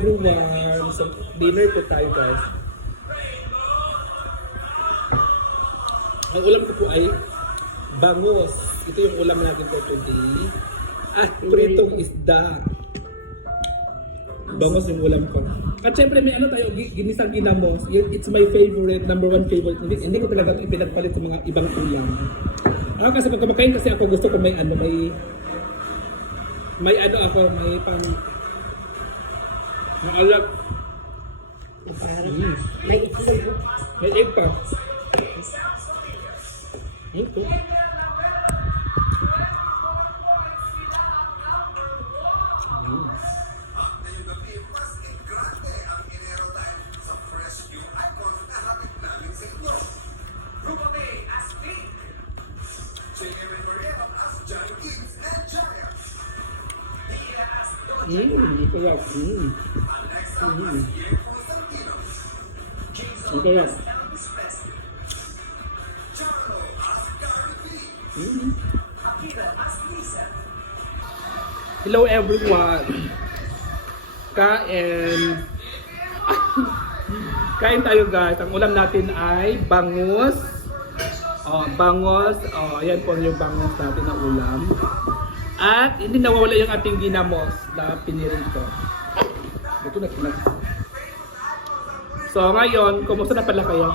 Everyone, so dinner po tayo guys. Ang ulam ko po ay bangus. Ito yung ulam natin for today. At pritong isda. Bangus yung ulam ko. At syempre may ano tayo, ginisang ginamos. It's my favorite, number one favorite. Hindi ko talaga ito pinagpalit sa mga ibang ulam. Ako kasi pag kumakain kasi ako gusto ko may ano, may ano ako, may pang maalat. May itlog. May egg pa. Ito. Ito lang. Ito lang. Hello everyone. Kain tayo guys. Ang ulam natin ay bangus. Bangus. Ayan po yung bangus natin na ulam. At hindi nawawala yung ating ginamos na pinirito. Ito na pinag. So ngayon, kumusta na pala kayo?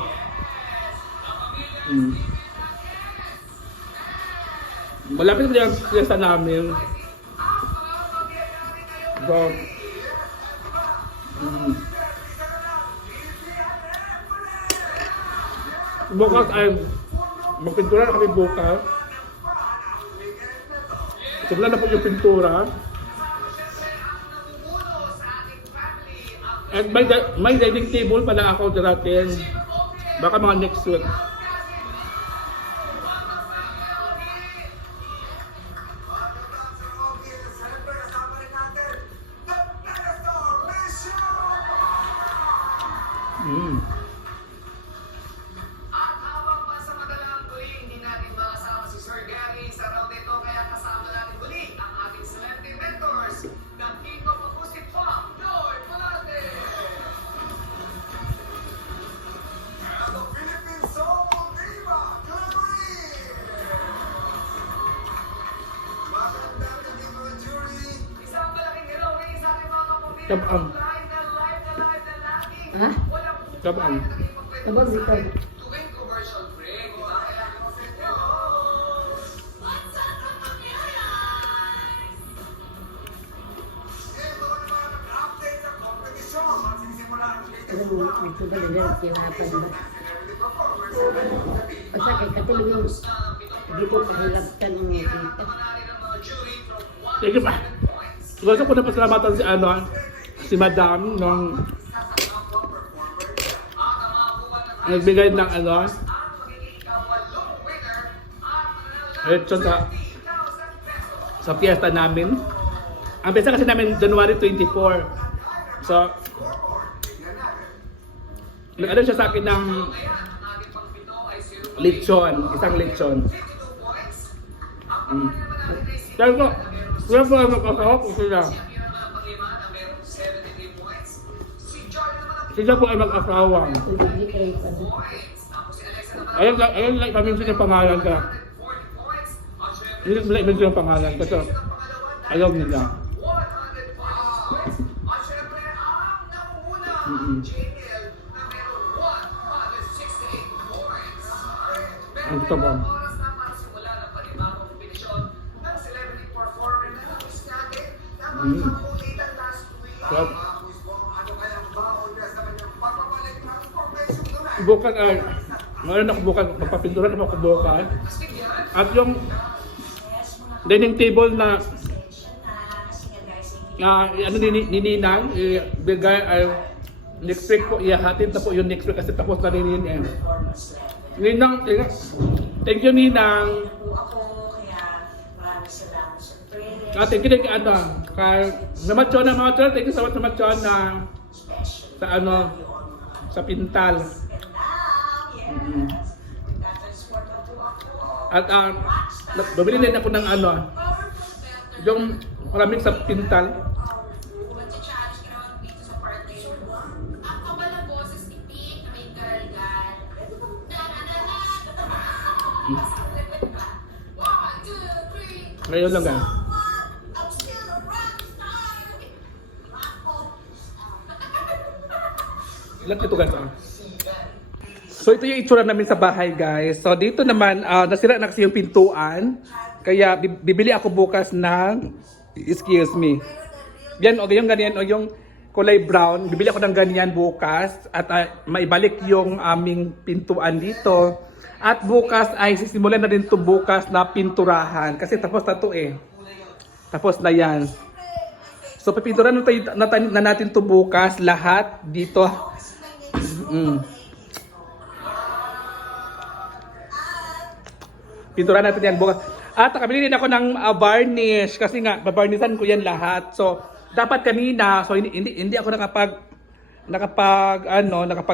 Malapit na yung fiesta namin. So, bukas ay magpintura na kami bukas. Simula na po yung pintura. And may dining table pala ako darating. Baka mga next week. At habang pansamagalang tuloy, hindi natin makasama si Sir Gary sa round ito, kaya kasama natin muli ang ating celebrity mentors ng King of Acoustic Pop, Noy Malate! And the Philippine Soul Diva, Julie! Magandang gabi mga jury! Isang malaking hello rin sa ating mga kapamilya. Tabang. Live na laging Ha? walang Tabang. Tabang dito. tuwing commercial break, di ba? Kaya Alam mo, ito ba nila tinapan ba? Basta kay katulong yung dito kahilaptan ng dito. Sige pa. Gusto ko na pasalamatan si Madam nung nagbigay ng ito sa fiesta namin. Ang fiesta kasi namin January 24. So, nag-ano siya sa akin ng lechon, isang lechon. Sabi ko, wala po ang magkakahap o sila? Sila po ay mag-asawa. Hindi kayo pa doon. Ayun lang, paminsin yung pangalan ka. Hindi lang i-mention yung pangalan kasi ayaw nila. Ang tabang. Sarap. Bukan ay, ngayon ako bukan, magpapinturan naman ako bukan. At yung dining table na ano ni Ninang, ibigay ay next week po, ihahatid na po yung next week kasi tapos na rin yun. Ninang, thank you Ninang. Thank you din kay Namatyon na mga tol, thank you so much Namatyon na sa Pintal. At bumili din ako ng yung maraming sa Pintal. Ngayon lang guys. Ilan ito guys? So ito yung itsura namin sa bahay guys. So dito naman, nasira na kasi yung pintuan. Kaya bibili ako bukas ng, excuse me. Yan o yung ganyan o yung kulay brown. Bibili ako ng ganyan bukas. At maibalik yung aming pintuan dito. At bukas ay sisimulan na din to bukas na pinturahan. Kasi tapos na to eh. Tapos na yan. So pipinturahan na natin to bukas lahat dito. Pinturahan natin yan bukas. At nakabili din ako ng varnish kasi nga babarnisan ko yan lahat. So dapat kanina, so hindi ako nakapag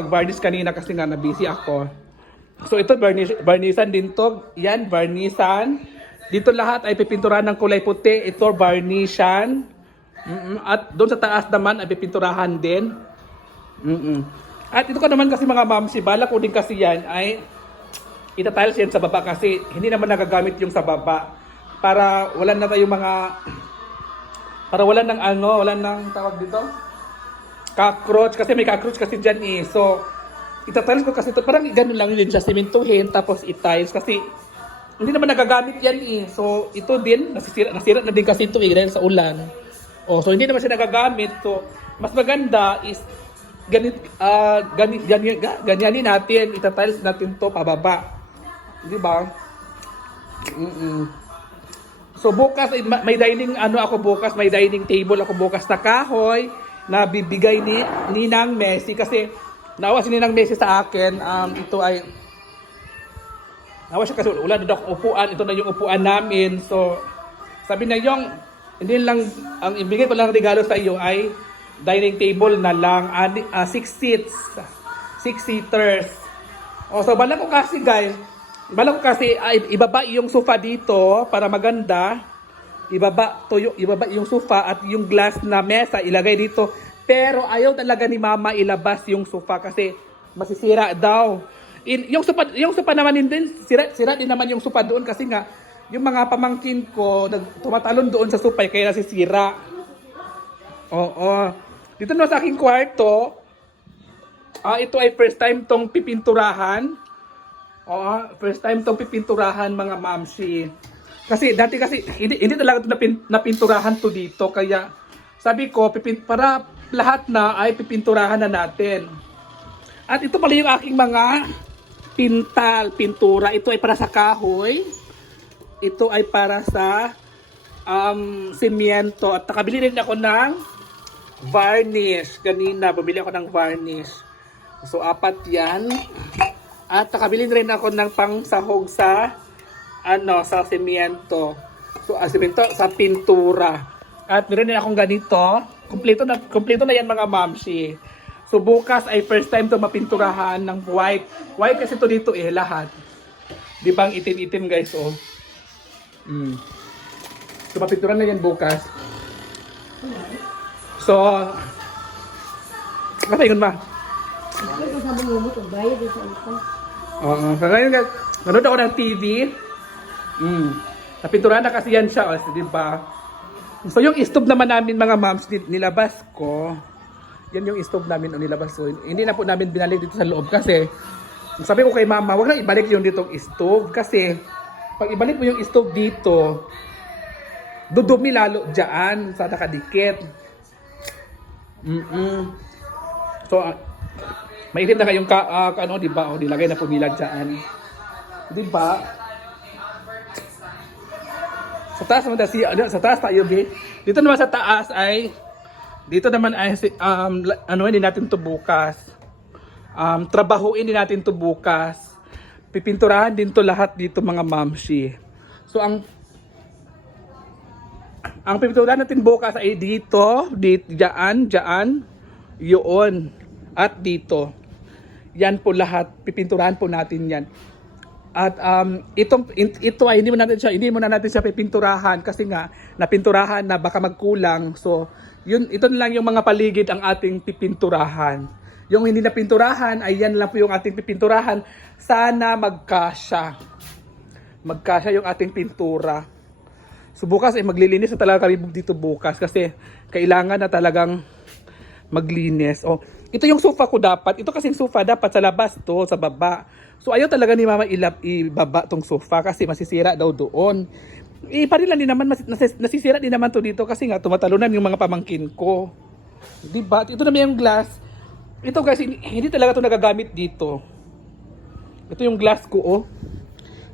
varnish kanina kasi nga na-busy ako. So ito varnishan din to. Yan varnishan. Dito lahat ay pipinturahan ng kulay puti. Ito varnishan. At doon sa taas naman ay pipinturahan din. At ito ka naman kasi mga ma'am, si bala ko din kasi yan ay itatiles yan sa baba kasi hindi naman nagagamit yung sa baba para wala na tayong mga wala nang tawag dito cockroach kasi may cockroach kasi dyan eh. So itatiles ko kasi ito parang ganun lang din siya, simentuhin tapos itiles kasi hindi naman nagagamit yan eh. So ito din nasira na din kasi ito eh dahil sa ulan. So hindi naman siya nagagamit. So mas maganda is ganyanin natin, itatiles natin to pababa. Di ba? So bukas may dining may dining table ako bukas na kahoy na bibigay ni Ninang Messi kasi naawa si Ninang Messi sa akin. Ito ay naawa siya kasi wala na akong upuan. Ito na yung upuan namin. So sabi na yung hindi lang ang ibigay ko lang regalo sa iyo ay dining table na lang 6 seats, 6 seaters. So bala ko kasi ay ibaba yung sofa dito para maganda. Ibaba yung sofa at yung glass na mesa ilagay dito. Pero ayaw talaga ni Mama ilabas yung sofa kasi masisira daw. Yung sofa naman din sira din naman yung sofa doon kasi nga yung mga pamangkin ko tumatalon doon sa sofa kaya nasisira. Oo. Dito na sa aking kwarto. Ito ay first time tong pipinturahan. First time tong pipinturahan mga mamsi. Kasi dati hindi talaga napinturahan to dito kaya sabi ko para lahat na ay pipinturahan na natin. At ito pala yung aking mga pintura. Ito ay para sa kahoy. Ito ay para sa simiento at nakabili rin ako ng varnish. Kanina bumili ako ng varnish. So 4 yan. At nakabili rin ako ng pangsahog sa sa semiento. So semento sa pintura. At meron din akong ganito. Kumpleto na yan mga mamsi. So bukas ay first time to mapinturahan ng white. White kasi to dito lahat. Di ba ang itim-itim guys So mapinturahan na yan bukas. So ano yun ma? Ito sabi mo ito, bayad sa ito. So ngayon guys, nanood ako ng TV. Napinturahan na kasi yan siya, di ba? So yung stove naman namin mga moms, nilabas ko. Yan yung stove namin nilabas ko. Hindi na po namin binalik dito sa loob kasi sabi ko kay Mama, wag na ibalik yung ditong stove kasi pag ibalik mo yung stove dito, dudumi lalo dyan sa nakadikit. So maitim na kayong di ba? Nilagay na po nila dyan. Di ba? Sa taas naman sa taas tayo, be. Dito naman sa taas ay hindi natin to bukas. Trabahuin din natin to bukas. Pipinturahan din to lahat dito mga mamsi. So ang pipinturahan natin bukas ay dito, diyan, yun, at dito. Yan po lahat, pipinturahan po natin yan. At ito ay hindi mo na natin siya pipinturahan kasi nga napinturahan na baka magkulang. So, ito na lang yung mga paligid ang ating pipinturahan. Yung hindi na pinturahan ay yan lang po yung ating pipinturahan. Sana magkasya. magkasya yung ating pintura. So bukas ay maglilinis na talaga kami dito bukas kasi kailangan na talagang maglinis. Oh, ito yung sofa ko dapat. Ito kasing sofa dapat sa labas to, sa baba. So ayaw talaga ni Mama ibaba tong sofa kasi masisira daw doon. Parila din naman nasisira din naman to dito kasi nga tumatalunan yung mga pamangkin ko. Diba? Ito naman yung glass. Ito guys, hindi talaga to nagagamit dito. Ito yung glass ko, oh.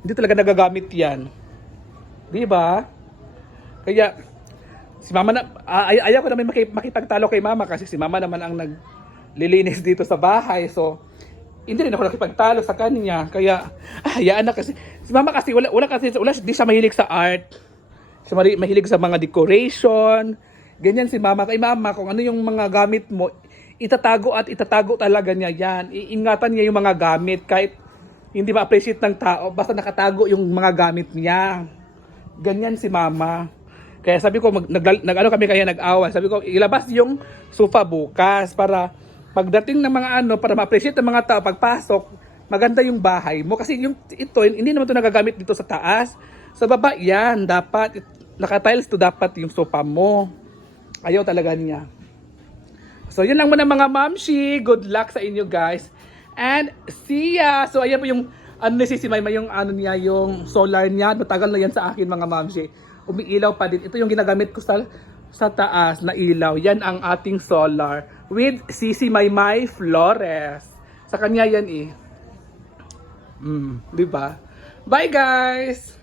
Hindi talaga nagagamit yan. Diba? Kaya, si Mama na, ayaw ko naman makipagtalo kay Mama kasi si Mama naman ang naglilinis dito sa bahay. So, hindi rin ako nakipagtalo sa kanya. Kaya, hayaan na kasi. Si Mama kasi, di siya mahilig sa art. Siya mahilig sa mga decoration. Ganyan si Mama. Kay Mama, kung ano yung mga gamit mo, itatago at itatago talaga niya yan. Iingatan niya yung mga gamit kahit hindi ma-appreciate ng tao. Basta nakatago yung mga gamit niya. Ganyan si Mama. Kaya sabi ko, nag-ano kami kaya nag-away. Sabi ko, ilabas yung sofa bukas para pagdating ng mga para ma-appreciate ng mga tao, pagpasok, maganda yung bahay mo. Kasi ito, hindi naman ito nagagamit dito sa taas. Sa baba, yan, dapat, naka-tiles to dapat yung sofa mo. Ayaw talaga niya. So, yun lang muna mga mamshi. Good luck sa inyo guys. And, see ya! So, ayan po yung, nasisimay yung niya, yung solar niya. Matagal na yan sa akin mga mamshi. Umiilaw pa din. Ito yung ginagamit ko sa taas na ilaw. Yan ang ating solar with Sisi Maymay Flores. Sa kanya yan eh. Diba? Bye guys!